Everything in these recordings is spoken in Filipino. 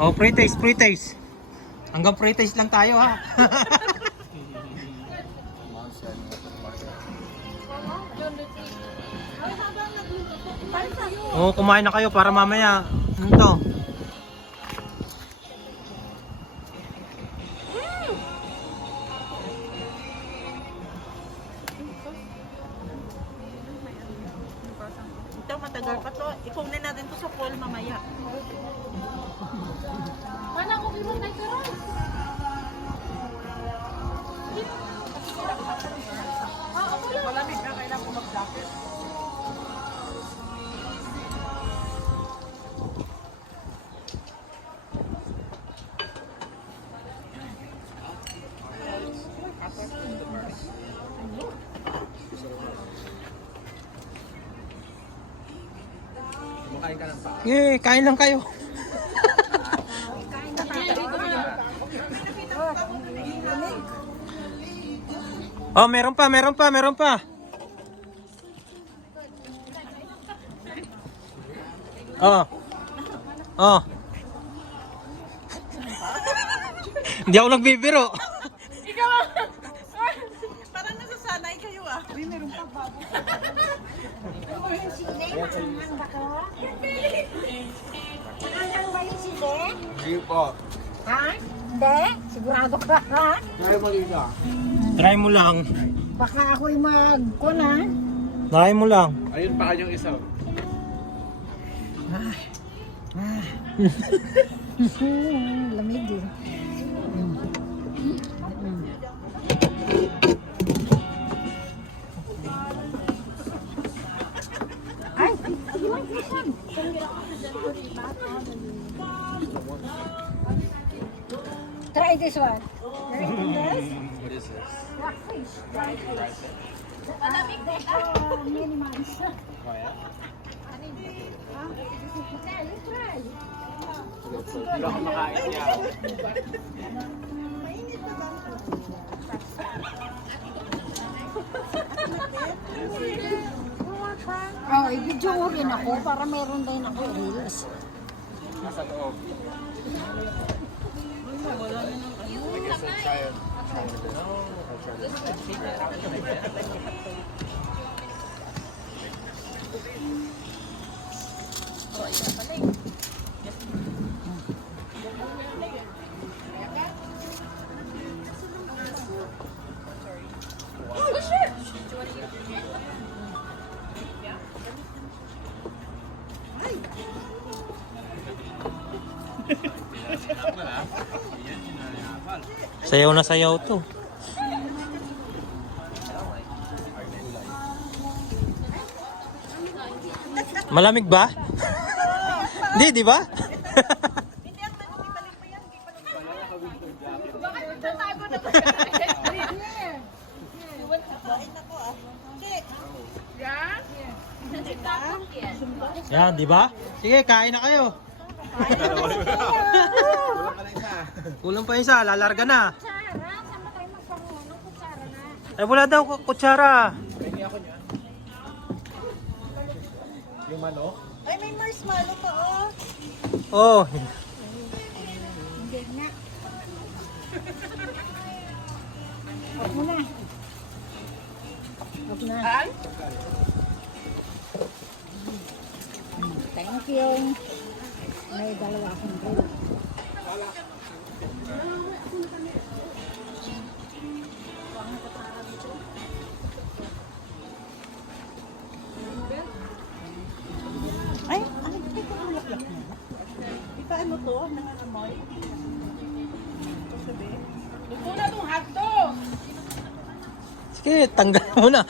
Oh, pre-taste, pre-taste. Hanggang pre-taste lang tayo ha. Oh, kumain na kayo para mamaya. Ano to? Ito matagal pa to. Ipunin natin to sa call mamaya. Mana ako mo na ito ron? Malamig na kailangan ko mag-jacket. Yeah, kain lang kayo. Oh, meron pa, meron pa, meron pa. Oh. Oh. Hindi ako nagbibiro. Ikaw parang nasasanay kayo ah. Uy, meron pa babo. Nakakang ba yung sili? Hindi po. Ha? Hindi? Sigurado ka ha? Kaya malita. Try mo lang. Baka ako'y magkuna. Try mo lang. Ayun pa kanyang isa. Lamig eh. Ay, sige lang, Christian. Try this one. Anything else? What is this? Blackfish. Dried fish. Malamig din. Many months. Kaya? Okay, let's try. Hindi ako makain niya. Oh, i-video ko rin ako para meron din ako reels. Nasa loob. I guess I'll try it. Sayaw na sayaw to. Malamig ba? Hindi, di ba? Hindi ang balik mo yan. Bakit nagtatago na ba? Kain ako ah. Check. Yan, di ba? Sige, kain na kayo. Kulang ka na isa. Kulang pa isa, lalarga na. Kutsara, saan ba tayo magpanguha ng kutsara na? Eh, wala daw kutsara. Pwede ako niyan. Yung manok? Ay, may marshmallow pa oh. Oh, Hindi nga. Huwag mo na. Huwag na. Thank you. May dalawa akong reel. Ay, ano ba ito ang laklak mo? Ika ano to? Nangangamoy? Ito sabi. Luto na itong hotdog! sige, tanggal mo na.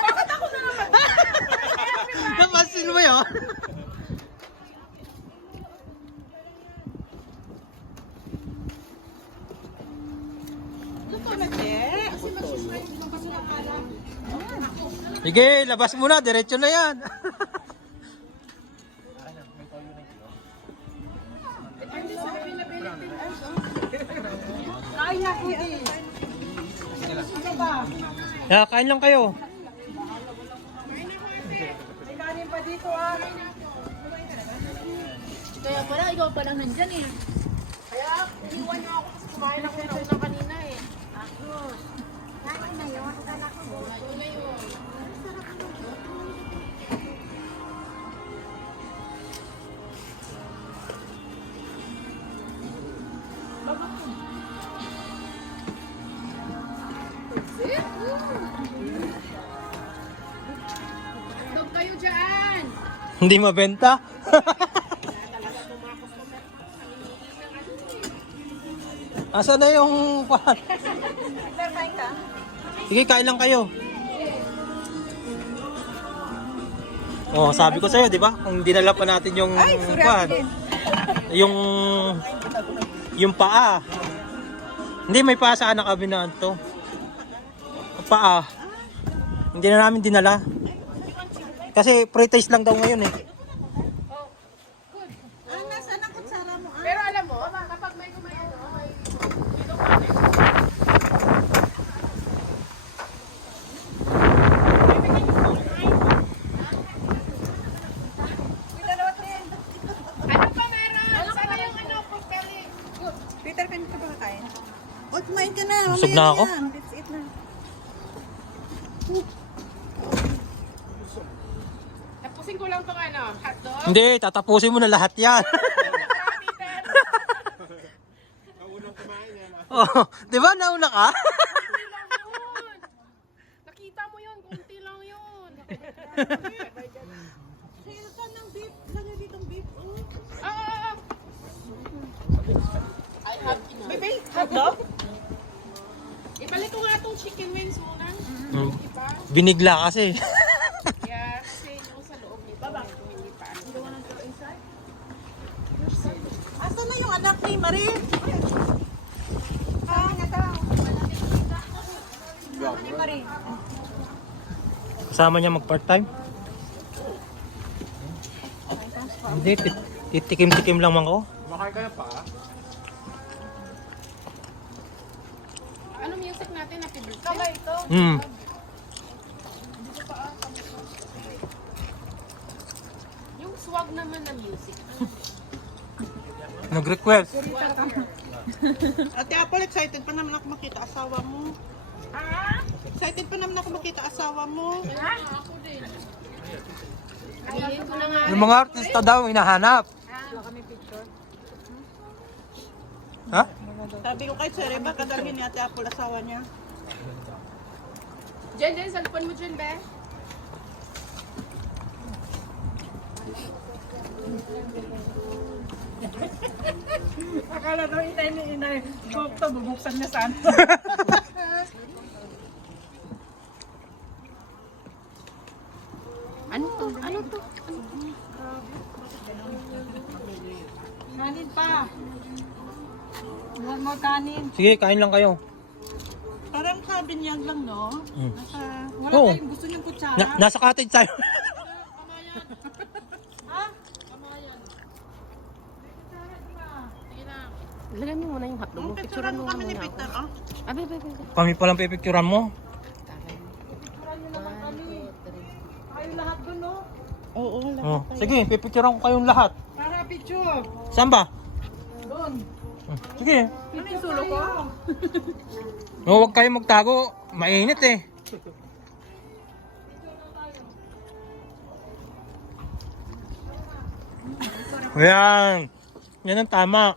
Bakit ako na naman? Napasin mo yun? Luto na, Che. Kasi mag-subscribe naman kasi ng alam. Sige, labas mo na, diretso na yan. Kain na po din. Sige ba? Yeah, kain lang kayo. May kanin pa dito ah. Kaya pala, ikaw pa lang nandyan eh. Kaya, iniwan niyo ako kasi kumain ako na una kanina eh. Lagi na yun, akala ko. Lalo na yun. Stop kayo dyan! Hindi mabenta. Asa na yung pan? Sige, kain lang kayo. Oh, sabi ko sa'yo, di ba? Kung dinala pa natin yung pan, yung paa. Hindi, may paa sa anak kabinaan to. Paa. Hindi na namin dinala. Kasi pre-taste lang daw ngayon eh. Nasaan ang kutsara mo? Pero alam mo, kapag may kumain, may ano pa meron? Sana yung ano, pagkali. Peter, kanina ka ba kakain? O, kumain ka na. Busog na ako. Let's eat na. Tapusin ko lang tong ano, hotdog. Hindi, tatapusin mo na lahat yan. Oh, di ba nauna ka? Kunti lang yun. Nakita mo yun, kunti lang yun. Sa'yo ka ng beef. Sa'yo ditong beef. Oh. I have enough. Bebe, hotdog? Ibalik ko nga itong chicken wings muna. Hmm. Iba. Binigla kasi. Kaya kasi yung sa loob nito, medyo hindi pa. Asa na yung anak ni Marie? Ah, nga daw. Anak ni Marie. Kasama niya mag-part-time? Hindi, titikim-tikim lang man ako. Kumakain ka na pa? Ano music natin na favorite? Kamay ito. Hmm. Yung swag naman na music. Nag-request. Ate Apple, excited pa naman ako makita asawa mo. Ha? Excited pa naman ako makita asawa mo. Ha? Ako din. Sabihin ko na nga. Yung mga artista daw hinahanap. Ha? Sabi ko kay Sir, baka dalhin ni Ate Apple asawa niya. Jen, cellphone mo dyan, be. Akala daw inay ni inay. Ito, bubuksan niya saan. Ano to? Ano to? Kanin pa. Huwag mo kanin. Sige, kain lang kayo. Parang kabinyag lang, no? Hmm. Wala Oo. tayong gusto niyong kutsara. Nasa cottage tayo. Lagyan mo muna yung hotdog mo. Picturean mo kami ni Peter, oh. Abe. Kami palang pipicturan mo. Kayo lahat doon, no? Oo, Oh. Sige, pipicturan ko kayong lahat. Para picture. Saan ba? Doon. Sige. Ano yung sulo ko? Oh, huwag kayong magtago. Mainit eh. Ayan. Yan ang tama.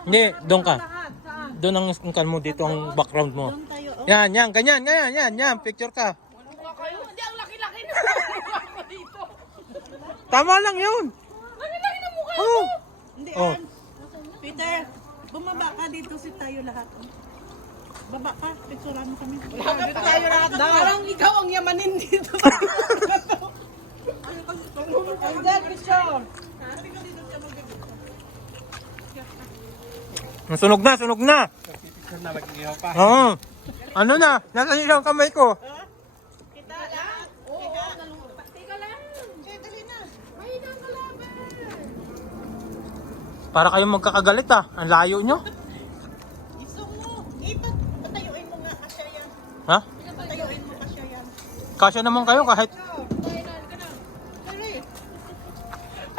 Hindi, doon ka. Doon ang ingkan mo, dito ang background mo. Doon tayo, oh. Yan, ganyan, yan, picture ka. Kayo, hindi ang laki-laki na. Ako dito. Tama lang yun. Laki-laki na mukha. Oh. Hindi, Oh. Peter, bumaba ka dito si tayo lahat. Oh. Baba ka, picturean mo kami. Dito tayo lahat daw. Parang ikaw ang yamanin dito. Andyan, picture. Sunog na. Picture na, mag-ihaw pa. Oo. Ano na? Nasa ilang kamay ko. Kita lahat. Oo, teka lang. Dali na. May nang kalaban. Para kayong magkakagalit ah. Ang layo nyo. Iso mo. Patayuin mo nga kasya yan. Ha? Patayuin mo kasya yan. Kasya naman kayo kahit... Dali.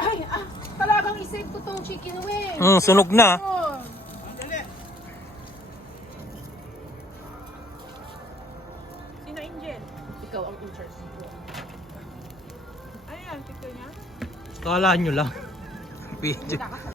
Ay, talagang isave ko tong chicken wing. Sunog na. Oh. Sino Angel? Ikaw ang in-charge ko. Ayan, picture niya. Kala nyo lang. Video.